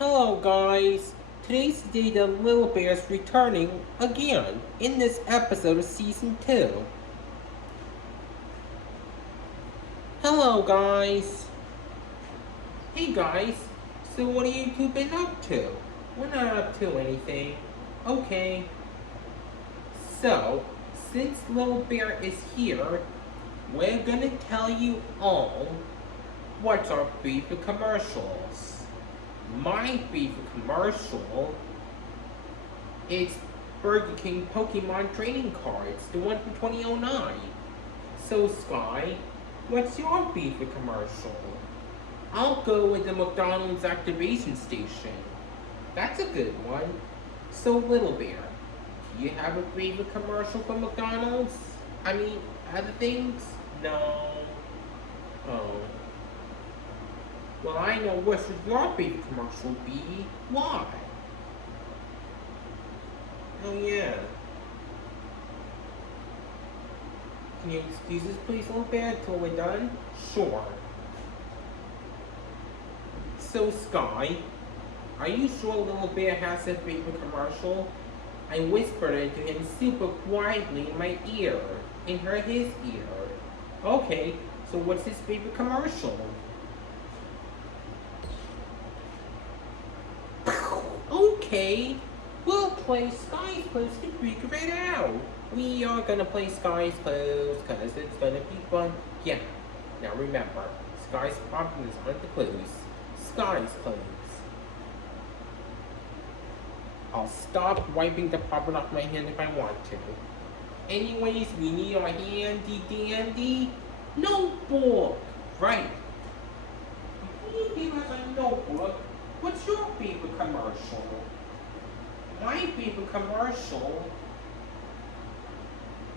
Hello guys! Today's the day that Little Bear's returning again in this episode of Season 2. Hello guys! Hey guys! So what have you two been up to? We're not up to anything. Okay. So, since Little Bear is here, we're gonna tell you all what's our favorite commercials. My favorite commercial is Burger King Pokemon trading cards, the one from 2009. So Skye, what's your favorite commercial? I'll go with the McDonald's activation station. That's a good one. So Little Bear, do you have a favorite commercial from McDonald's? I mean, other things? No. Oh. Well, I know what should your favorite commercial be. Why? Oh yeah. Can you excuse us please, Little Bear, until we're done? Sure. So, Skye, are you sure Little Bear has a favorite commercial? I whispered it to him super quietly in my ear, in his ear. Okay, so what's his favorite commercial? Okay, we'll play Skye's Clothes to figure it out. We are gonna play Skye's Clothes because it's gonna be fun. Yeah, now remember, Skye's problems aren't the clues. Skye's Clothes. I'll stop wiping the popper off my hand if I want to. Anyways, we need our handy dandy notebook. Right. Before you give us a notebook, what's your favorite commercial? My favorite commercial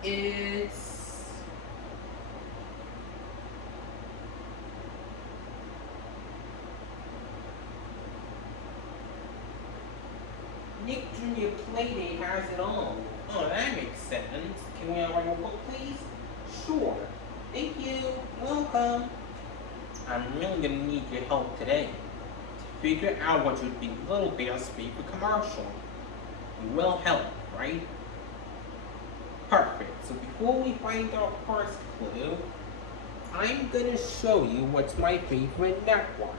is Nick Jr. Playdate has it all. Oh, that makes sense. Can we have our notebook, please? Sure. Thank you. Welcome. I'm really gonna need your help today to figure out what would be Little Bear's favorite commercial. You will help, right? Perfect. So before we find our first clue, I'm gonna show you what's my favorite network.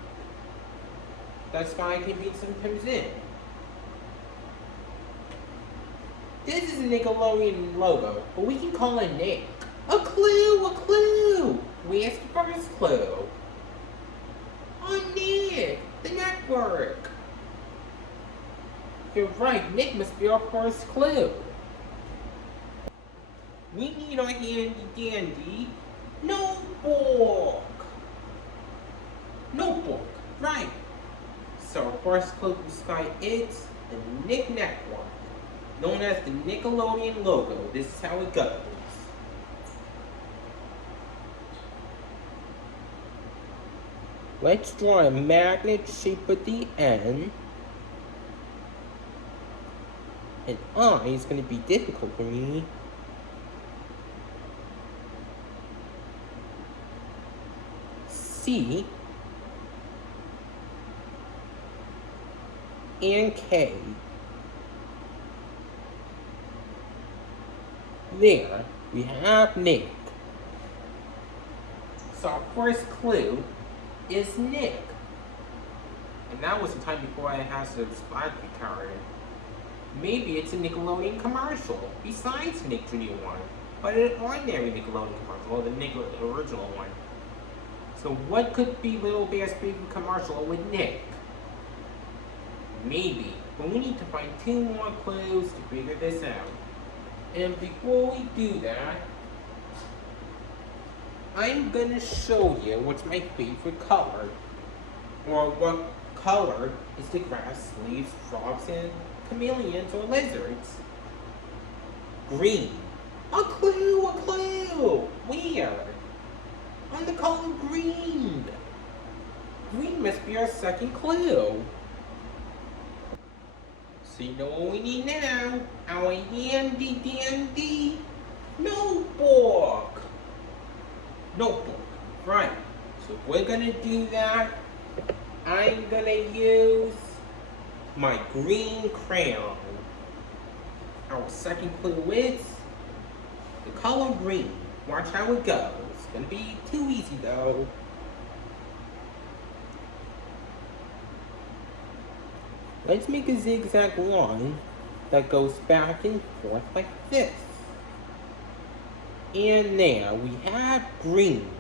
That's why I can be sometimes in. This is a Nickelodeon logo, but we can call it Nick. A clue, a clue! Where's the first clue? Oh, Nick, the network. You're right, Nick must be our first clue. We need our handy dandy notebook. Notebook, right. So our first clue from Skye is the Nick Network, known as the Nickelodeon logo. This is how it goes. Let's draw a magnet shape at the end. An eye is going to be difficult for me. C and K. There, we have Nick. So our first clue is Nick. And that was the time before I had the spot card. Maybe it's a Nickelodeon commercial, besides Nick Jr. one, but an ordinary Nickelodeon commercial, or the original one. So what could be Little Bear's favorite commercial with Nick? Maybe, but we need to find 2 more clues to figure this out. And before we do that, I'm gonna show you what's my favorite color. Or what color is the grass, leaves, frogs, and chameleons or lizards? Green. A clue, a clue! Where? On the color green. Green must be our second clue. So you know what we need now? Our handy dandy notebook. Notebook, right. So if we're gonna do that, I'm gonna use my green crayon. Our second clue is the color green. Watch how it goes. It's gonna be too easy though. Let's make a zigzag line that goes back and forth like this. And there we have green.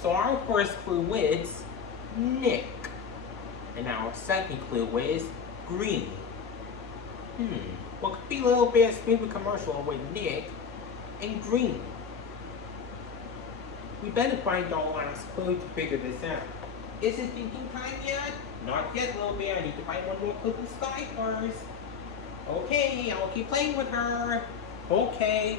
So our first clue is Nick. And our second clue is green. What could be a little bit of movie commercial with Nick and green? We better find our last clue to figure this out. Is it thinking time yet? Not yet, little bear. I need to find one more clue from Skye first. Okay, I'll keep playing with her. Okay.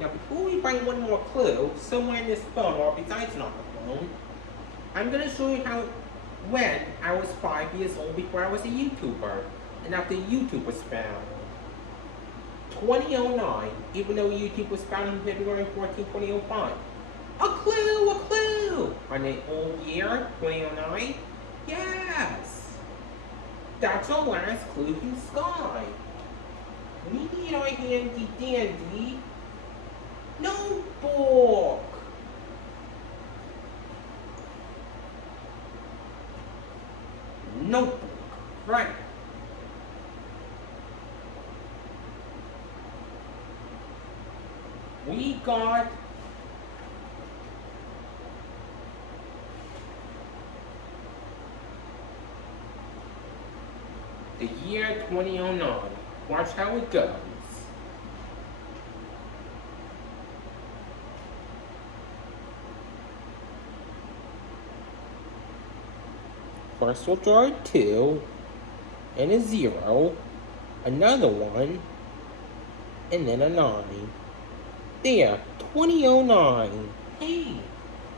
Now, before we find one more clue, somewhere in this phone, or besides not the phone, I'm going to show you how when I was 5 years old before I was a YouTuber, and after YouTube was found. 2009, even though YouTube was founded on February 14, 2005. A clue, a clue! On the old year, 2009? Yes! That's our last clue from Skye. We need our handy dandy notebook. Notebook, right. We got the year 2009. Watch how it goes. First we'll draw a 2 and a 0, another 1, and then a 9. There, 2009. Hey,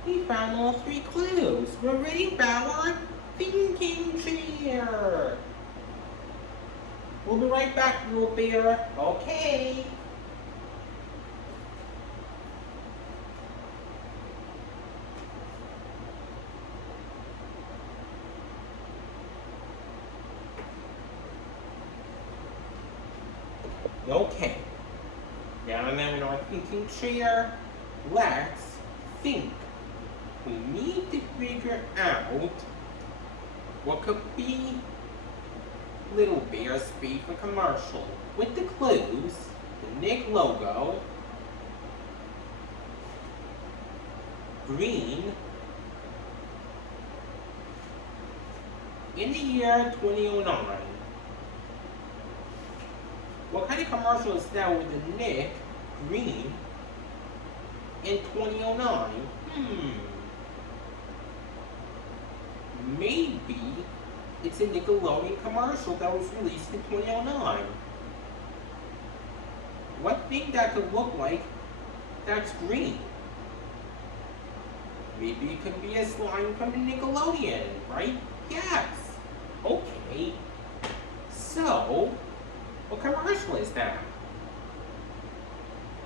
we found all 3 clues. We're ready for our thinking chair. We'll be right back, little bear. Okay. Okay. Now I'm in our thinking chair. Let's think. We need to figure out what could be Little Bear's favorite commercial. With the clues, the Nick logo, green, in the year 2009. What kind of commercial is that with the Nick, green, in 2009? Maybe it's a Nickelodeon commercial that was released in 2009. What thing that could look like that's green? Maybe it could be a slime from the Nickelodeon, right? Yes. Okay. So, what commercial is that?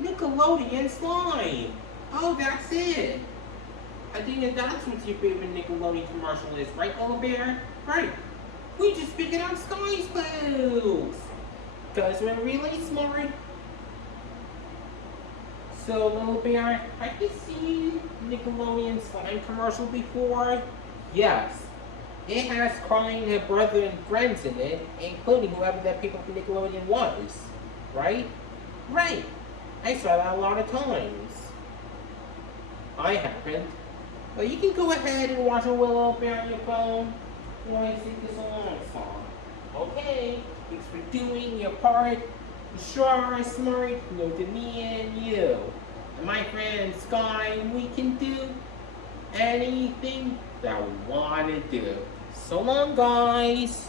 Nickelodeon slime. Oh, that's it. I think that's what your favorite Nickelodeon commercial is, right, Little Bear? Right. We just figured out Skye's clues. Because we're really smart. So, Little Bear, have you seen Nickelodeon slime commercial before? Yes. It has crying her brother and friends in it, including whoever that people from Nickelodeon was. Right? Right. I saw that a lot of times. I haven't. But you can go ahead and watch a Little Bear on your phone while I sing this along song. Okay, thanks for doing your part. You sure are smart, know to me and you. And my friend Skye, we can do anything that we want to do. So long, guys.